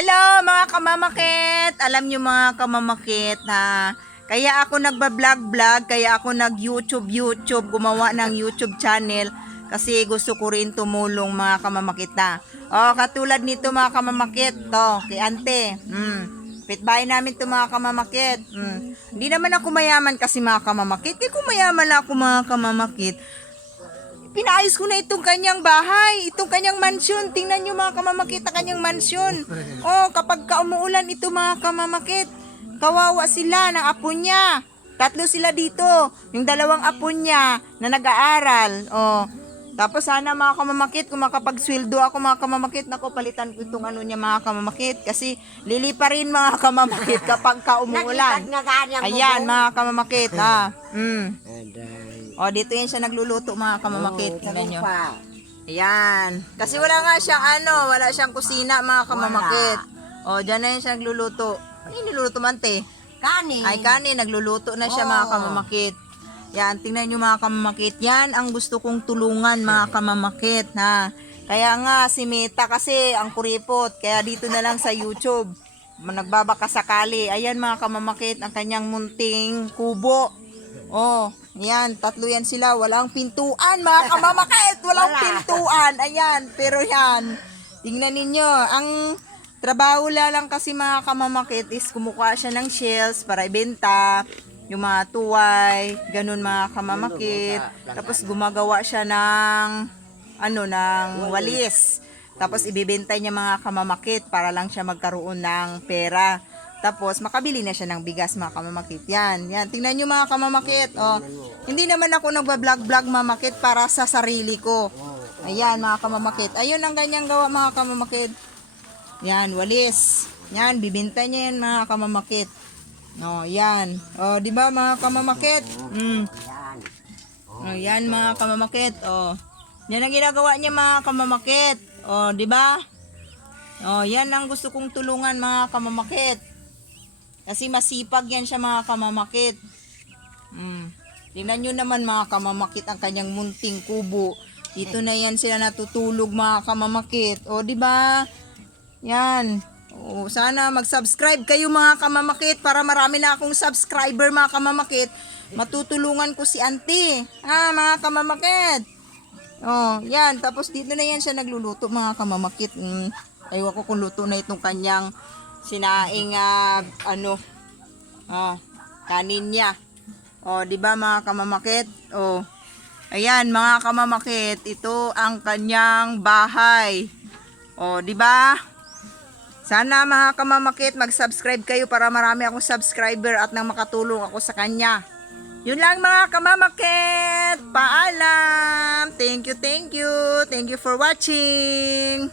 Hello mga kamamakit! Alam nyo mga kamamakit na kaya ako nagba-vlog-vlog, kaya ako nag-YouTube, gumawa ng YouTube channel kasi gusto ko rin tumulong mga kamamakit na. Katulad nito mga kamamakit, to, kay ante. Pitbahay namin to mga kamamakit. Hindi naman ako mayaman kasi mga kamamakit. Kung mayaman ako mga kamamakit, pinaayos ko na itong kanyang bahay, itong kanyang mansyon. Tingnan nyo mga kamamakit ang kanyang mansyon. Kapag umuulan ito mga kamamakit, kawawa sila ng apo niya. 3 sila dito. Yung 2 apo niya na nag-aaral. Tapos sana mga kamamakit, kung makapagsweldo ako mga kamamakit, nako palitan ko itong ano niya mga kamamakit. Kasi lilipa rin mga kamamakit kapag umuulan. Ayan mga kamamakit. Dito yan siya nagluluto mga kamamakit. Tingnan nyo. Ayan. Kasi wala nga siyang wala siyang kusina mga kamamakit. Diyan na yan siya nagluluto. Ano yung niluluto man te? Kanin. Ay kanin, nagluluto na siya mga kamamakit. Yan, tingnan nyo mga kamamakit. Yan ang gusto kong tulungan mga kamamakit. Kaya nga si Meta kasi ang kuripot. Kaya dito na lang sa YouTube. Nagbabaka sakali. Ayan mga kamamakit, ang kanyang munting kubo. Yan, 3 yan sila. Walang pintuan, mga kamamakit. Walang pintuan. Ayan, pero yan. Tingnan ninyo. Ang trabaho lang kasi mga kamamakit is kumukuha siya ng shells para ibenta. Yung mga tuway, ganun mga kamamakit. Tapos gumagawa siya ng walis. Tapos ibibenta niya mga kamamakit para lang siya magkaroon ng pera. Tapos, makabili na siya ng bigas, mga kamamakit. Yan. Tingnan nyo mga kamamakit. Hindi naman ako nagba-vlog mamakit para sa sarili ko. Ayan, mga kamamakit. Ayun ang ganyang gawa, mga kamamakit. Yan, walis. Yan, bibinta niya yan, mga kamamakit. Yan. Di ba, mga kamamakit? Yan, mga kamamakit. Yan ang ginagawa niya, mga kamamakit. Di ba? Yan ang gusto kong tulungan, mga kamamakit. Kasi masipag yan siya mga kamamakit. Tingnan nyo naman mga kamamakit ang kanyang munting kubo. Dito na yan sila natutulog mga kamamakit. Di ba? Yan. Sana mag-subscribe kayo mga kamamakit para marami na akong subscriber mga kamamakit. Matutulungan ko si auntie. Mga kamamakit. Yan. Tapos dito na yan siya nagluluto mga kamamakit. Ayaw ko kung luto na itong kanyang sinaing kanin niya. Di ba mga kamamakit? Ayan mga kamamakit, ito ang kanyang bahay. Di ba? Sana mga kamamakit mag-subscribe kayo para marami akong subscriber at nang makatulong ako sa kanya. Yun lang mga kamamakit. Paalam. Thank you. Thank you for watching.